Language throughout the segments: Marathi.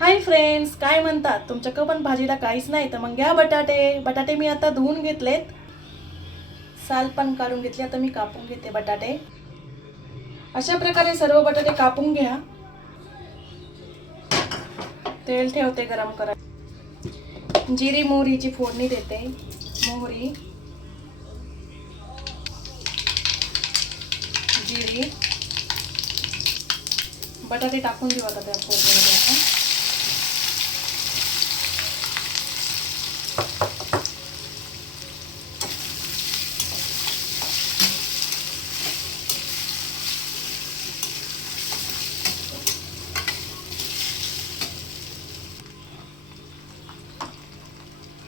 हाय फ्रेंड्स, काय म्हणतात? तुमच्याकडं पण भाजीला काहीच नाही तर मग घ्या बटाटे मी आता धुवून घेतलेत, साल पण काढून घेतली. आता मी कापून घेते बटाटे. अशा प्रकारे सर्व बटाटे कापून घ्या. तेल ठेवते गरम करायला. जिरी मोहरीची फोडणी देते. मोहरी, जिरी, बटाटे टाकून देऊ आता त्या फोडणीमध्ये आपण.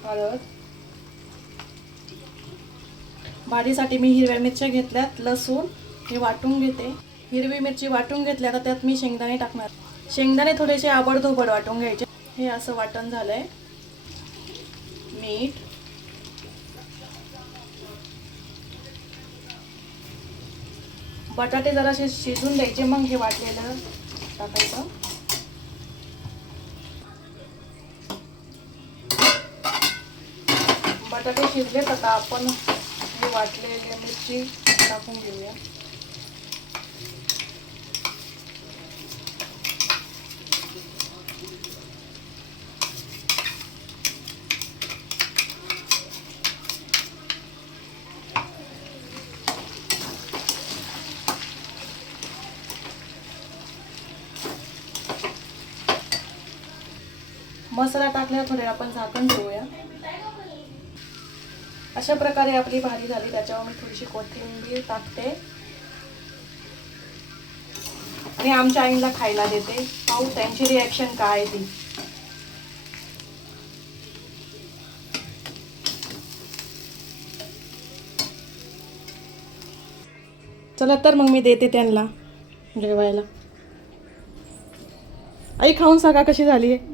हळद, भाजीसाठी मी हिरव्या मिरच्या घेतल्यात, लसूण हे वाटून घेते. हिरवी मिरची वाटून घेतली. आता त्यात मी शेंगदाणे टाकणार. शेंगदाणे थोडेसे आबडधोबड वाटून घ्यायचे. हे असं वाटण झालंय. मीठ, बटाटे जरासे शिजून द्यायचे, मग हे वाटलेलं टाकायचं. बटाटे शिजलेत. आता आपण हे वाटलेले मिरची टाकून घेऊया. मसाला टाकल्यावर थोडे आपण झाकण ठेवूया. अशा प्रकारे आपली भाजी झाली. त्याच्यावर मी थोडीशी कोथिंबीर टाकते आणि आमच्या आईला खायला देते. पाहू त्यांची रिॲक्शन काय आहे ती. चला तर मग मी देते त्यांना जेवायला. आई खाऊन सांगा कशी झाली आहे.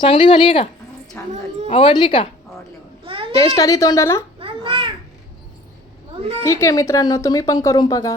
चांगली झाली आहे का? छान झाली. आवडली का? आवडली. टेस्ट आली तोंडाला? ठीक आहे मित्रांनो, तुम्ही पण करून बघा.